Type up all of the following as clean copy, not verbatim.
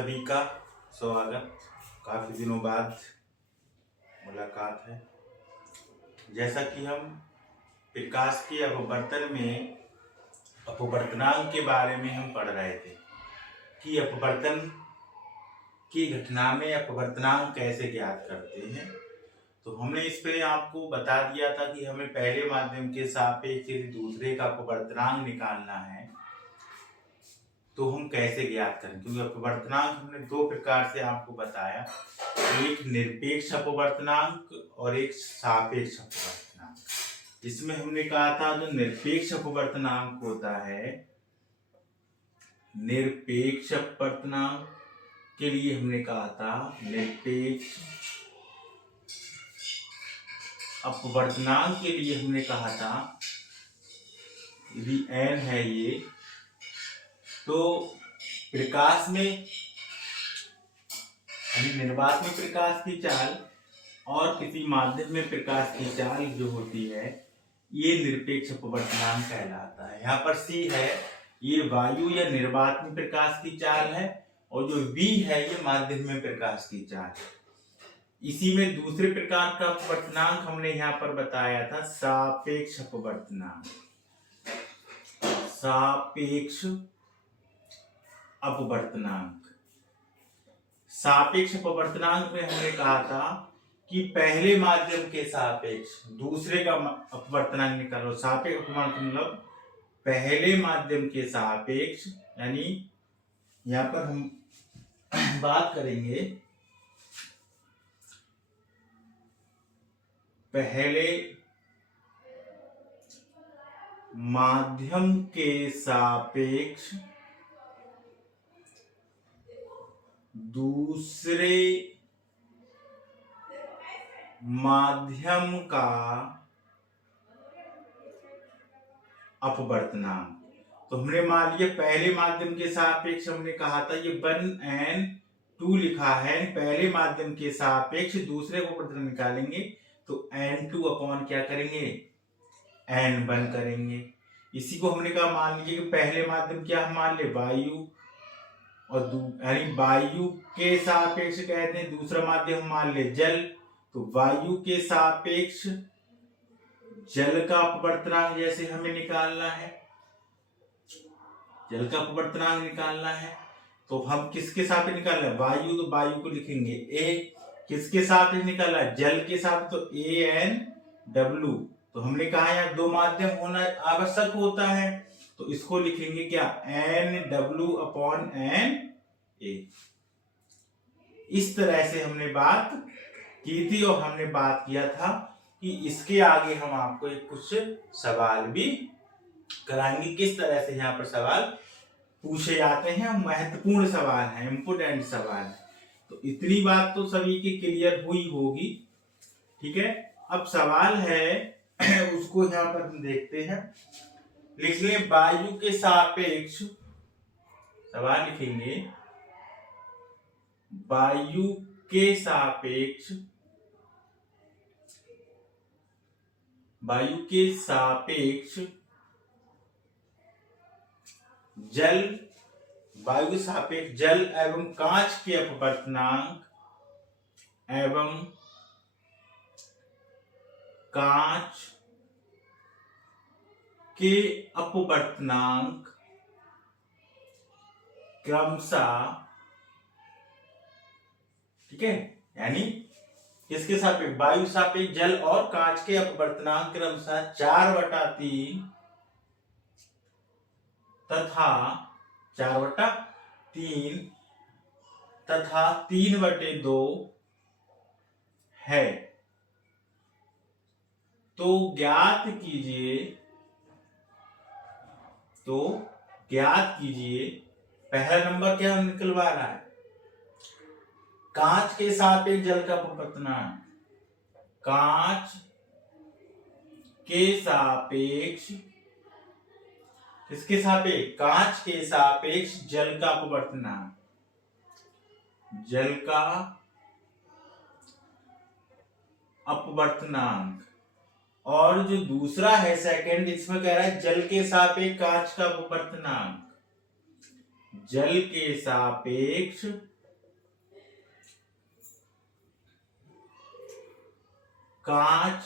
सभी का स्वागत। काफ़ी दिनों बाद मुलाकात है। जैसा कि हम प्रकाश के अपवर्तन में अपवर्तनांक के बारे में हम पढ़ रहे थे कि अपवर्तन की घटना में अपवर्तनांक कैसे ज्ञात करते हैं, तो हमने इस पे आपको बता दिया था कि हमें पहले माध्यम के सापेक्ष यदि दूसरे का अपवर्तनांक निकालना है तो हम कैसे ज्ञात करें, क्योंकि अपवर्तनांक हमने दो प्रकार से आपको बताया, एक निरपेक्ष अपवर्तनांक और एक सापेक्ष अपवर्तनांक। इसमें हमने कहा था जो निरपेक्ष अपवर्तनांक होता है, निरपेक्ष अपवर्तनांक के लिए हमने कहा था निरपेक्ष अपवर्तनांक के लिए हमने कहा था यदि n है ये, तो प्रकाश में यानी निर्वात में प्रकाश की चाल और किसी माध्यम में प्रकाश की चाल जो होती है ये निरपेक्ष अपवर्तनांक कहलाता है। यहाँ पर C है ये वायु या निर्वात में प्रकाश की चाल है और जो V है ये माध्यम में प्रकाश की चाल है। इसी में दूसरे प्रकार का अपवर्तनांक हमने यहाँ पर बताया था सापेक्ष अपवर्तनांक। सापेक्ष अपवर्तनांक, सापेक्ष अपवर्तनांक में हमने कहा था कि पहले माध्यम के सापेक्ष दूसरे का अपवर्तनांक निकालो। सापेक्ष अपवर्तनांक मतलब पहले माध्यम के सापेक्ष, यानी यहाँ पर हम बात करेंगे पहले माध्यम के सापेक्ष दूसरे माध्यम का अपवर्तनांक। तो हमने मान लिया पहले माध्यम के सापेक्ष हमने कहा था ये 1n2 लिखा है, पहले माध्यम के सापेक्ष दूसरे को अपवर्तनांक निकालेंगे तो n2 अपॉन क्या करेंगे n1 करेंगे। इसी को हमने कहा मान लीजिए कि पहले माध्यम क्या हम मान ले वायु और यानी वायु के सापेक्ष कहते हैं, दूसरा माध्यम मान ले जल, तो वायु के सापेक्ष जल का अपवर्तनांक जैसे हमें निकालना है, जल का अपवर्तनांक निकालना है तो हम किसके सापेक्ष निकालना है वायु, तो वायु को लिखेंगे a, किसके सापेक्ष निकालना है जल के सापेक्ष तो ANW। तो हमने कहा यहाँ दो माध्यम होना आवश्यक होता है तो इसको लिखेंगे क्या NW अपॉन NA। इस तरह से हमने बात की थी और हमने बात किया था कि इसके आगे हम आपको एक कुछ सवाल भी कराएंगे, किस तरह से यहाँ पर सवाल पूछे जाते हैं, महत्वपूर्ण सवाल हैं, इंपोर्टेंट सवाल है। तो इतनी बात तो सभी की क्लियर हुई होगी, ठीक है। अब सवाल है उसको यहाँ पर हम देखते हैं। लिख लें वायु के सापेक्ष, सवाल लिखेंगे वायु के सापेक्ष, वायु के सापेक्ष जल, वायु के सापेक्ष जल एवं कांच के अपवर्तनांक एवं कांच के अपवर्तनांक क्रमशः, ठीक है, यानी किसके सापेक्ष वायु सापेक्ष जल और कांच के अपवर्तनांक क्रमशः 4/3 तथा 4/3 तथा 3/2 है। तो ज्ञात कीजिए, तो ज्ञात कीजिए पहला नंबर क्या निकलवा रहा है कांच के सापेक्ष जल का अपवर्तनांक, कांच के सापेक्ष किसके सापेक्ष कांच के सापेक्ष जल का अपवर्तनांक, जल का अपवर्तनांक। और जो दूसरा है सेकंड, इसमें कह रहा है जल के सापेक्ष कांच का अपवर्तनांक, जल के सापेक्ष कांच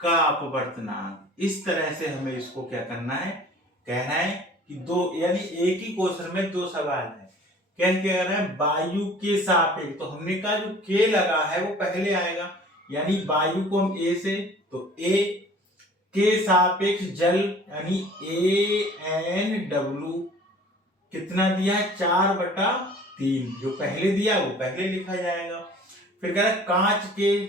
का अपवर्तनांक। इस तरह से हमें इसको क्या करना है, कहना है कि दो, यानी एक ही क्वेश्चन में दो सवाल है। क्या कह रहा है, वायु के सापेक्ष, तो हमने कहा जो के लगा है वो पहले आएगा, यानी वायु को हम ए से, तो ए के सापेक्ष जल, यानी AnW कितना दिया है, 4/3। जो पहले दिया वो पहले लिखा जाएगा। फिर कह रहा है कांच के,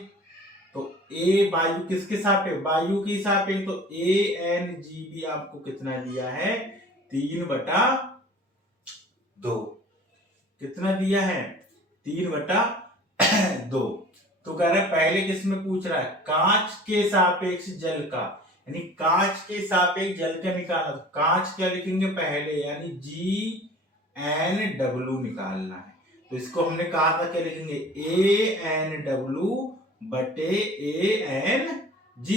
तो ए वायु किसके सापेक्ष, वायु के सापेक्ष, तो AnG भी आपको कितना दिया है, 3/2। कितना दिया है, 3/2। तो कह रहा है पहले किसमें पूछ रहा है, कांच के सापेक्ष जल का, यानी कांच के सापेक्ष जल का निकालना। तो कांच क्या लिखेंगे पहले, यानी GnW निकालना है। तो इसको हमने कहा था क्या लिखेंगे, AnW बटे AnG,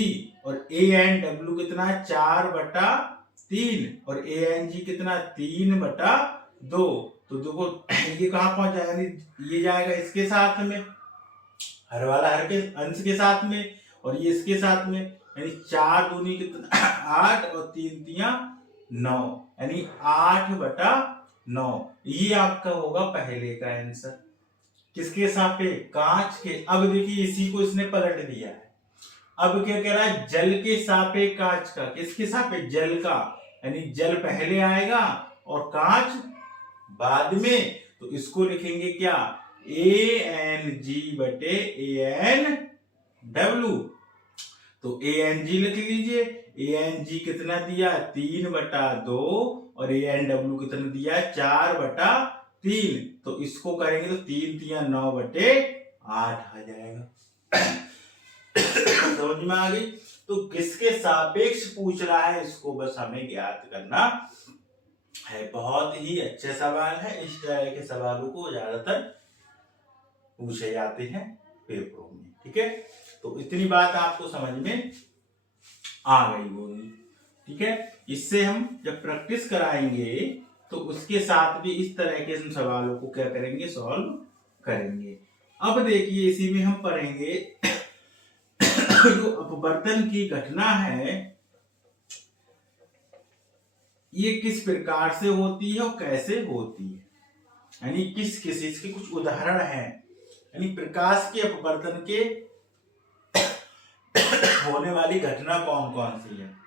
और AnW कितना है, 4/3, और AnG कितना, 3/2। तो देखो ये कहां पहुंच जाएगा, ये जाएगा इसके साथ में, हर वाला हर के अंश के साथ में, और ये इसके साथ में, यानी 4 दूनी कितना 8, और 3 तिया 9, यानी 8/9। ये आपका होगा पहले का आंसर। किसके सापेक्ष, कांच के। अब देखिए इसी को इसने पलट दिया है। अब क्या कह रहा है, जल के सापेक्ष कांच का। किसके सापेक्ष, जल का, यानी जल पहले आएगा और कांच बाद में। तो इसको लिखेंगे क्या, AnG बटे AnW। तो AnG लिख लीजिए, AnG कितना दिया, 3/2, और AnW कितना दिया, 4/3। तो इसको करेंगे तो 3 तिया 9/8 आ जाएगा। समझ में आ गई। तो किसके सापेक्ष पूछ रहा है, इसको बस हमें ज्ञात करना है। बहुत ही अच्छे सवाल है। इस तरह के सवालों को ज्यादातर पूछे जाते हैं पेपरों में। ठीक है, तो इतनी बात आपको समझ में आ गई होगी। ठीक है, इससे हम जब प्रैक्टिस कराएंगे तो उसके साथ भी इस तरह के हम सवालों को क्या करेंगे, सॉल्व करेंगे। अब देखिए इसी में हम पढ़ेंगे जो अपवर्तन की घटना है ये किस प्रकार से होती है और कैसे होती है, यानी किस किस इसके कुछ उदाहरण हैं, यानी प्रकाश के अपवर्तन के होने वाली घटना कौन कौन सी है।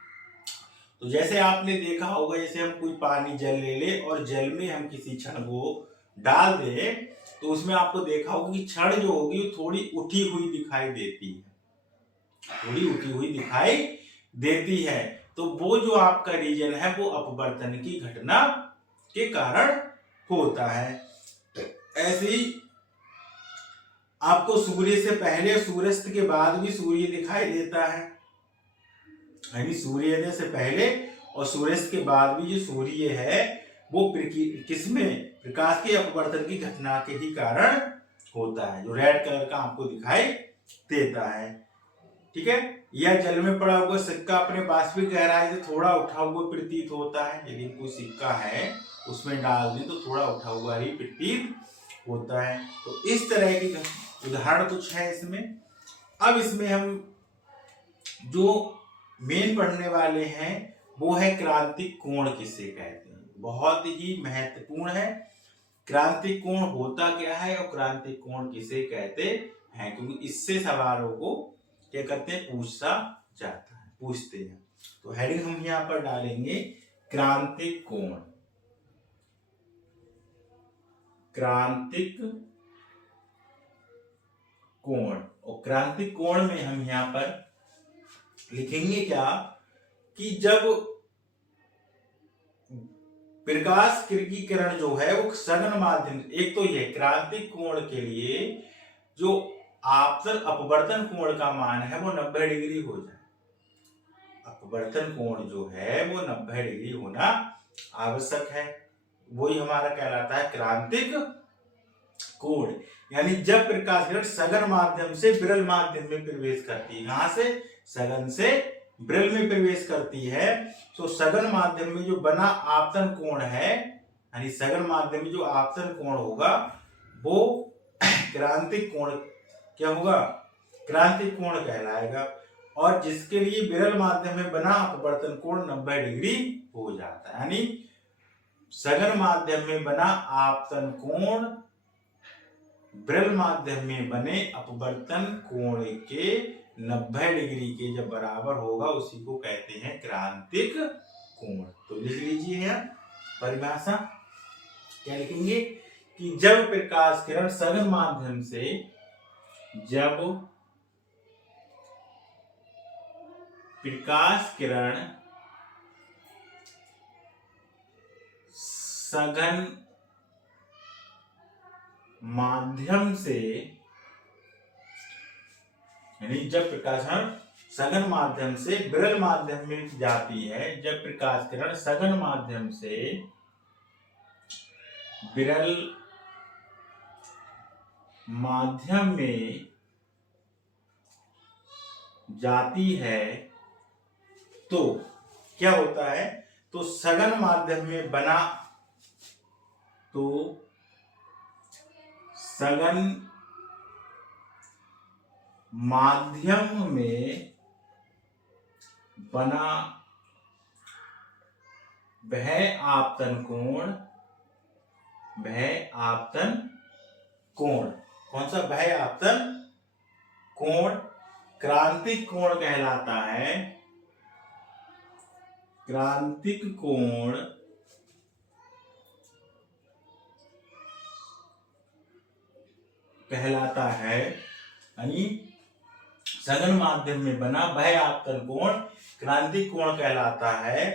तो जैसे आपने देखा होगा, जैसे हम कोई पानी जल ले ले और जल में हम किसी क्षण को डाल दे, तो उसमें आपको देखा होगा कि क्षण जो होगी वो थोड़ी उठी हुई दिखाई देती है, थोड़ी उठी हुई दिखाई देती है। तो वो जो आपका रीजन है वो अपवर्तन की घटना के कारण होता है। ऐसे ही आपको सूर्य से पहले सूर्यास्त के बाद भी सूर्य दिखाई देता है, यानी सूर्योदय से पहले और सूर्यास्त के बाद भी जो सूर्य है वो किसमें, प्रकाश के अपवर्तन की घटना के ही कारण होता है, जो रेड कलर का आपको दिखाई देता है। ठीक है, यह जल में पड़ा हुआ सिक्का अपने वास्तविक गहराई से थोड़ा उठा हुआ प्रतीत होता है। यदि कोई सिक्का है उसमें डाल दें तो थोड़ा उठा हुआ ही प्रतीत होता है। तो इस तरह की उदाहरण कुछ है इसमें। अब इसमें हम जो मेन पढ़ने वाले हैं वो है क्रांतिक कोण किसे कहते हैं। बहुत ही महत्वपूर्ण है, क्रांतिक कोण होता क्या है और क्रांतिक कोण किसे कहते हैं, क्योंकि इससे सवालों को क्या करते हैं, पूछता जाता है, पूछते हैं। तो हेडिंग हम यहाँ पर डालेंगे क्रांतिक कोण। क्रांतिक कोण, और क्रांतिक कोण में हम यहाँ पर लिखेंगे क्या कि जब प्रकाश किरण जो है वो सघन माध्यम, एक तो ये क्रांतिक कोण के लिए जो आपतन अपवर्तन कोण का मान है वो 90 डिग्री हो जाए। अपवर्तन कोण जो है वो 90 डिग्री होना आवश्यक है, वही हमारा कहलाता है क्रांतिक कोण। यानी जब प्रकाश किरण सघन माध्यम से विरल माध्यम में प्रवेश करती है, यहां से सघन से विरल में प्रवेश करती है, तो सघन माध्यम में जो बना आपतन कोण है, यानी सघन माध्यम में जो आपतन कोण होगा वो क्रांतिक कोण क्या होगा, क्रांतिक कोण कहलाएगा। और जिसके लिए विरल माध्यम में बना अपवर्तन कोण 90 डिग्री हो जाता है, यानी सघन माध्यम में बना आपतन कोण विरल माध्यम में बने अपवर्तन कोण के 90 डिग्री के जब बराबर होगा उसी को कहते हैं क्रांतिक कोण। तो लिख लीजिए यहाँ परिभाषा क्या लिखेंगे कि जब प्रकाश किरण सघन माध्यम से, जब प्रकाश किरण सघन माध्यम से, यानी जब प्रकाश किरण सघन माध्यम से विरल माध्यम में जाती है, जब प्रकाश किरण सघन माध्यम से विरल माध्यम में जाती है तो क्या होता है, तो सघन माध्यम में बना, तो सघन माध्यम में बना वह आपतन कोण, वह आपतन कोण, कौन सा वह आपतन कोण क्रांतिक कोण कहलाता है। क्रांतिक कोण कहलाता है, यानी सघन माध्यम में बना वह आपतन कोण क्रांतिक कोण कहलाता है,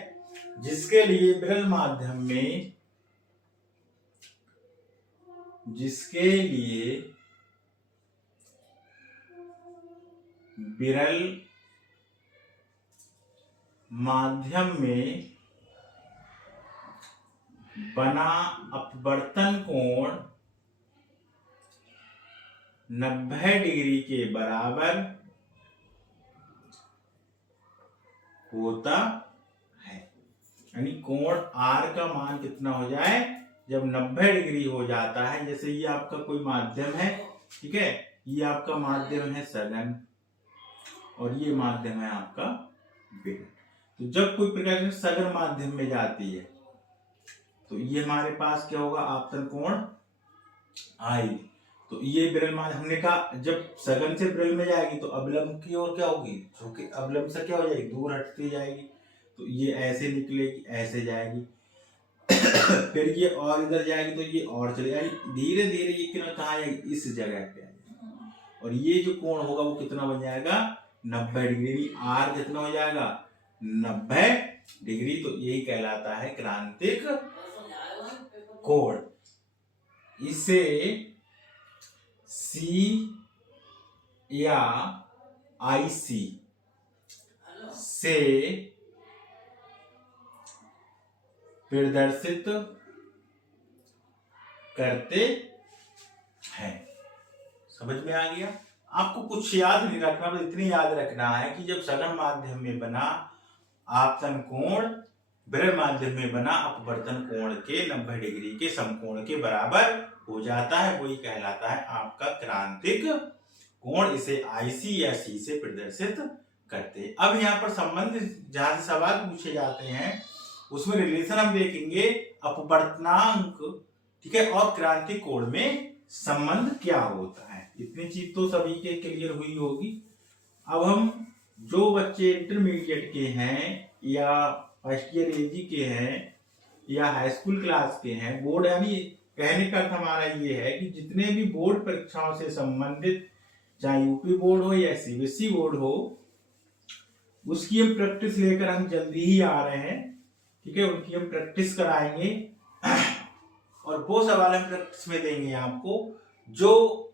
जिसके लिए विरल माध्यम में, जिसके लिए विरल माध्यम में बना अपवर्तन कोण 90 डिग्री के बराबर होता है, यानी कोण R का मान कितना हो जाए, जब 90 डिग्री हो जाता है। जैसे ये आपका कोई माध्यम है, ठीक है, ये आपका माध्यम है सघन और ये माध्यम है आपका विरल। तो जब कोई प्रकाश सघन माध्यम में जाती है तो ये हमारे पास क्या होगा, आपतन कोण I। तो ये विरल माध्यम, हमने कहा जब सघन से विरल में जाएगी तो अवलंब की ओर क्या होगी, जो कि अवलंब से क्या हो जाएगी, दूर हटती जाएगी। तो ये ऐसे निकलेगी, ऐसे जाएगी फिर ये और इधर जाएगी तो ये और चले जाएगी, धीरे धीरे ये कितना कहाँ आएगी, इस जगह पे आएगी। और ये जो कोण होगा वो कितना बन जाएगा, 90 डिग्री। R कितना हो जाएगा, 90 डिग्री। तो यही कहलाता है क्रांतिक कोण। इसे C या IC से प्रदर्शित करते हैं। समझ में आ गया? आपको कुछ याद नहीं रखना, बस इतनी याद रखना है कि जब सघन माध्यम में बना आपतन कोण विरल माध्यम में बना अपवर्तन कोण के 90 डिग्री के समकोण के बराबर हो जाता है, वही कहलाता है आपका क्रांतिक कोण। इसे IC या C से प्रदर्शित करते हैं। अब यहाँ पर संबंध जहां से सवाल पूछे जाते हैं उसमें रिलेशन हम देखेंगे अपवर्तनांक, ठीक है, और क्रांतिक कोण में संबंध क्या होता है। इतनी चीज तो सभी के क्लियर हुई होगी। अब हम जो बच्चे इंटरमीडिएट के हैं या फर्स्ट ईयर AG के हैं या हाई स्कूल क्लास के हैं, बोर्ड, यानी कहने का अर्थ हमारा ये है कि जितने भी बोर्ड परीक्षाओं से संबंधित, चाहे यूपी बोर्ड हो या CBSE बोर्ड हो, उसकी हम प्रैक्टिस लेकर हम जल्दी ही आ रहे हैं, ठीक है, उनकी हम प्रैक्टिस कराएंगे और वो सवाल हम प्रैक्टिस में देंगे आपको जो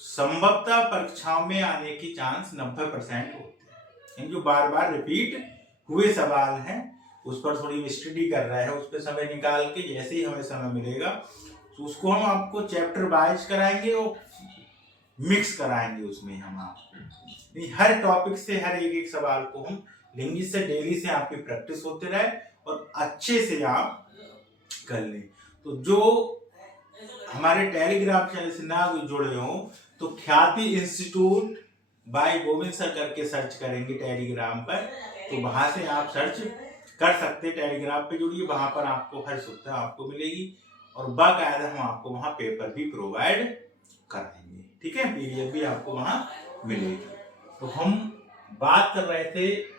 संभवतः परीक्षाओं में आने की चांस 90% होते हैं, जो बार बार रिपीट हुए सवाल हैं, उस पर थोड़ी स्टडी कर रहे हैं, उस पर समय निकाल के जैसे ही हमें समय मिलेगा तो उसको हम आपको चैप्टर वाइज कराएंगे और मिक्स कराएंगे। उसमें हम आपको हर टॉपिक से हर एक सवाल को हम लेंगे, जिससे डेली से आपकी प्रैक्टिस होते रहे और अच्छे से आप कर लें। तो जो हमारे टेलीग्राम चैनल से ना जुड़े हो तो ख्याति इंस्टीट्यूट बाय गोविंद सर करके सर्च करेंगे टेलीग्राम पर, तो वहां से आप सर्च कर सकते, टेलीग्राम पे जुड़िए, वहां पर आपको हर सुविधा आपको मिलेगी और बाकायदा हम आपको वहां पेपर भी प्रोवाइड कर देंगे। ठीक है, पीडीएफ भी आपको वहां मिलेगी। तो हम बात कर रहे थे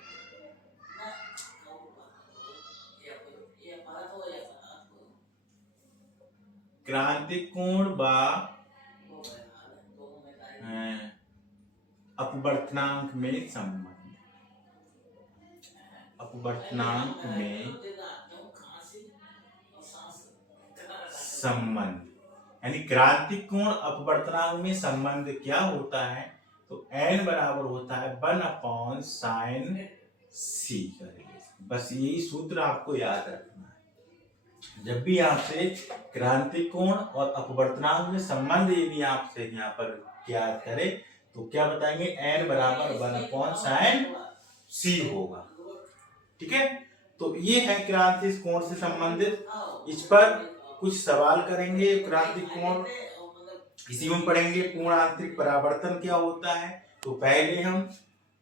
क्रांतिकोण व अपवर्तनांक में संबंध, अपवर्तनांक में संबंध, यानी क्रांतिकोण अपवर्तनांक में संबंध क्या होता है, तो n बराबर होता है 1/sin c का रिलेशन। बस यही सूत्र आपको याद रखना है। जब भी आपसे क्रांतिकोण और अपवर्तनांक में संबंध यदि आपसे यहाँ पर याद करे तो क्या बताएंगे, n बराबर 1/sin c होगा। ठीक है, तो ये है क्रांतिकोण से संबंधित। इस पर कुछ सवाल करेंगे। क्रांतिकोण इसी में पढ़ेंगे। पूर्ण आंतरिक परावर्तन क्या होता है, तो पहले हम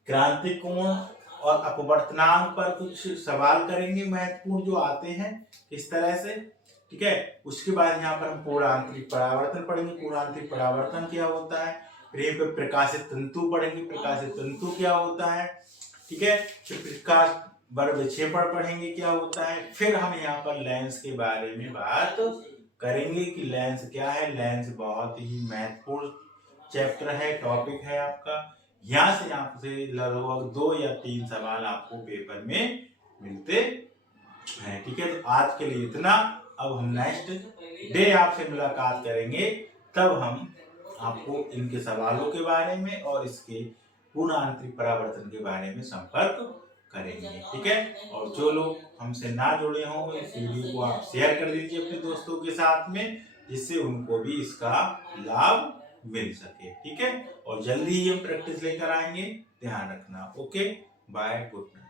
क्रांतिकोण और अपवर्तनांक पर कुछ सवाल करेंगे महत्वपूर्ण जो आते हैं किस तरह से। ठीक है, उसके बाद यहाँ पर हम पूर्ण आंतरिक परावर्तन पढ़ेंगे, पूर्ण आंतरिक परावर्तन क्या होता है। फिर यहाँ पे प्रकाशित तंतु पढ़ेंगे, प्रकाशित तंतु क्या होता है। ठीक है, फिर प्रकाश वर्ग विक्षेपण पढ़ेंगे क्या होता है। फिर हम यहाँ पर लेंस के बारे में बात करेंगे कि लेंस क्या है। लेंस बहुत ही महत्वपूर्ण चैप्टर है, टॉपिक है आपका। यहाँ से आपसे लगभग 2 या 3 सवाल आपको पेपर में मिलते हैं। ठीक है, तो आज के लिए इतना। अब हम नेक्स्ट डे आपसे मुलाकात करेंगे, तब हम आपको इनके सवालों के बारे में और इसके पूर्ण आंतरिक परावर्तन के बारे में संपर्क करेंगे। ठीक है, और जो लोग हमसे ना जुड़े हों इस वीडियो को आप शेयर कर दीजिए अपने दोस्तों के साथ में, जिससे उनको भी इसका लाभ मिल सके। ठीक है, और जल्दी ही हम प्रैक्टिस लेकर आएंगे, ध्यान रखना। Okay, bye, good night.